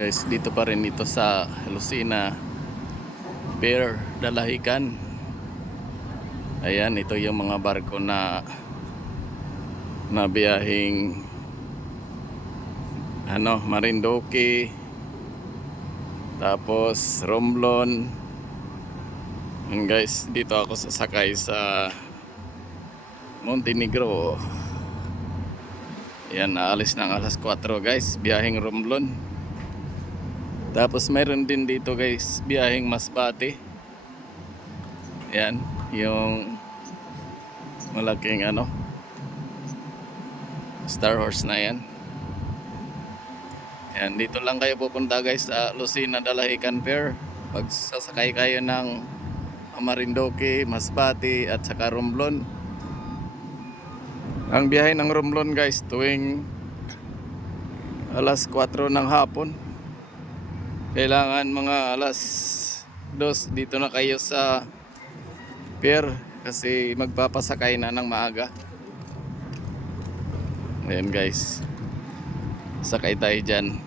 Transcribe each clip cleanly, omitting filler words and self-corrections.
Guys, dito pa rin ito sa Lucena Pier, Dalahican. Ayan, ito yung mga barko na biyaheng Marinduque, tapos Romblon. And guys, dito ako sasakay sa Montenegro. Ayan, aalis ng alas 4 guys, biyaheng Romblon. Tapos mayroon din dito guys, biyaheng Masbate. Yan, yung malaking Star Horse na yan. Yan, dito lang kayo pupunta guys sa Lucena Dalahican Pier. Pag sasakay kayo ng Marinduque, Masbate at saka Romblon. Ang biyahe ng Romblon guys tuwing alas 4 ng hapon. Kailangan mga alas 2 dito na kayo sa pier kasi magpapasakay na ng maaga. Ayan guys, sakay tayo dyan.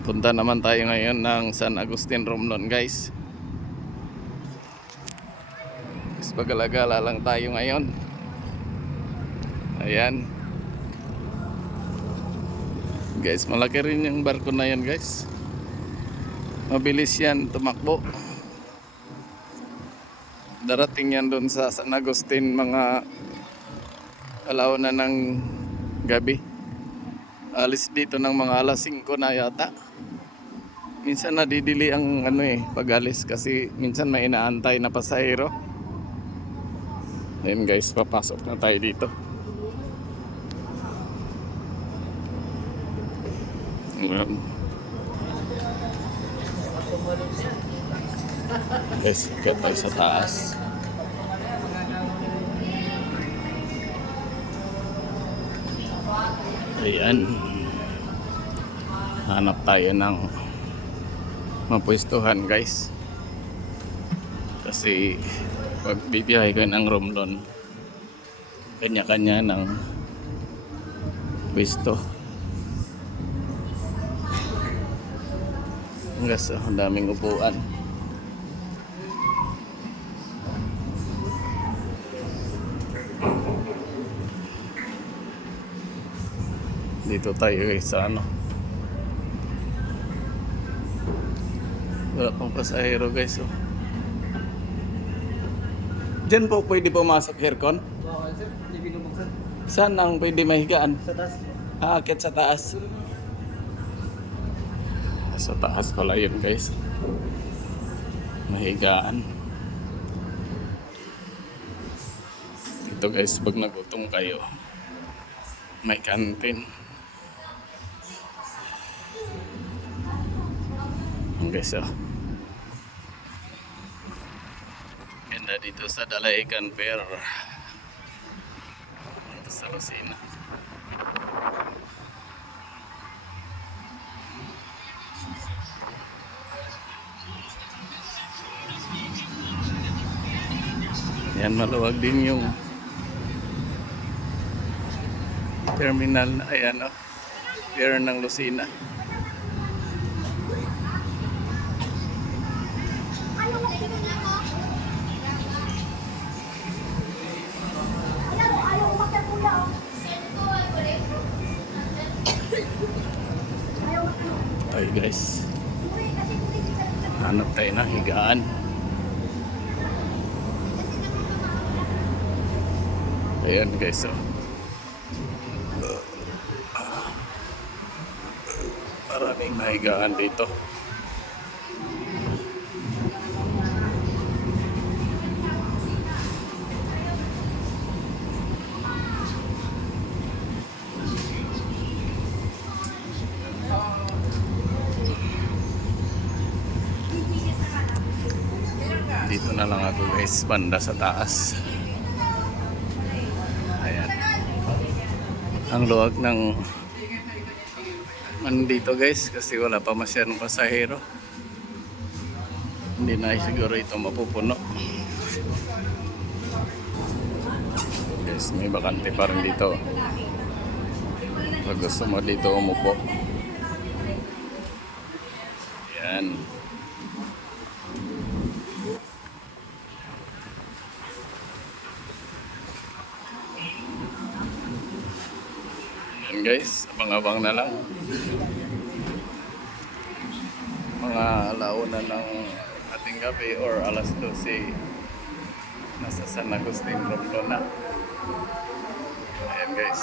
Punta naman tayo ngayon ng San Agustin, Romblon guys. Pag-alagala lang tayo ngayon. Ayan guys, malaki rin yung barko na yan guys. Mabilis yan tumakbo. Darating yan doon sa San Agustin mga alauna ng gabi. Alis dito ng mga alas 5 na yata. Minsan nadidili ang pag-alis kasi minsan may inaantay na pasahero. Ayun guys, papasok na tayo dito. Guys, ito tayo sa taas. Ayan, hanap tayo ng mapwestuhan guys kasi pag bibiyahe ko ng Romblon, kanya-kanya ng pwesto. Ang daming upuan. Dito tayo guys sa wala pang pasahero guys. Diyan po pwede pumasok aircon? Oo, sir. Hindi binubuksan. Saan ang pwede mahigaan? Sa taas. Akit sa taas. Sa taas pala yun guys, mahigaan. Ito guys, pag nagutom kayo, may kantin. Guys, ganda dito sa Dalahican Pier, dito sa Lucena. Yan, maluwag din yung terminal na pier ng Lucena. Ay guys, hanap tayo ng higaan. Ayan guys, maraming mahigaan dito. Dito na lang ako guys, banda sa taas. Ayan, ang luwag ng dito guys kasi wala pa masyadong pasahero. Hindi na siguro ito mapupuno guys, may bakante pa rin dito pag gusto mo dito umupo. Yan. Yan guys, abang-abang na lang. Mga alauna ng ating gabi or alas 12 nasa San Agustin Romblona. Ayan guys.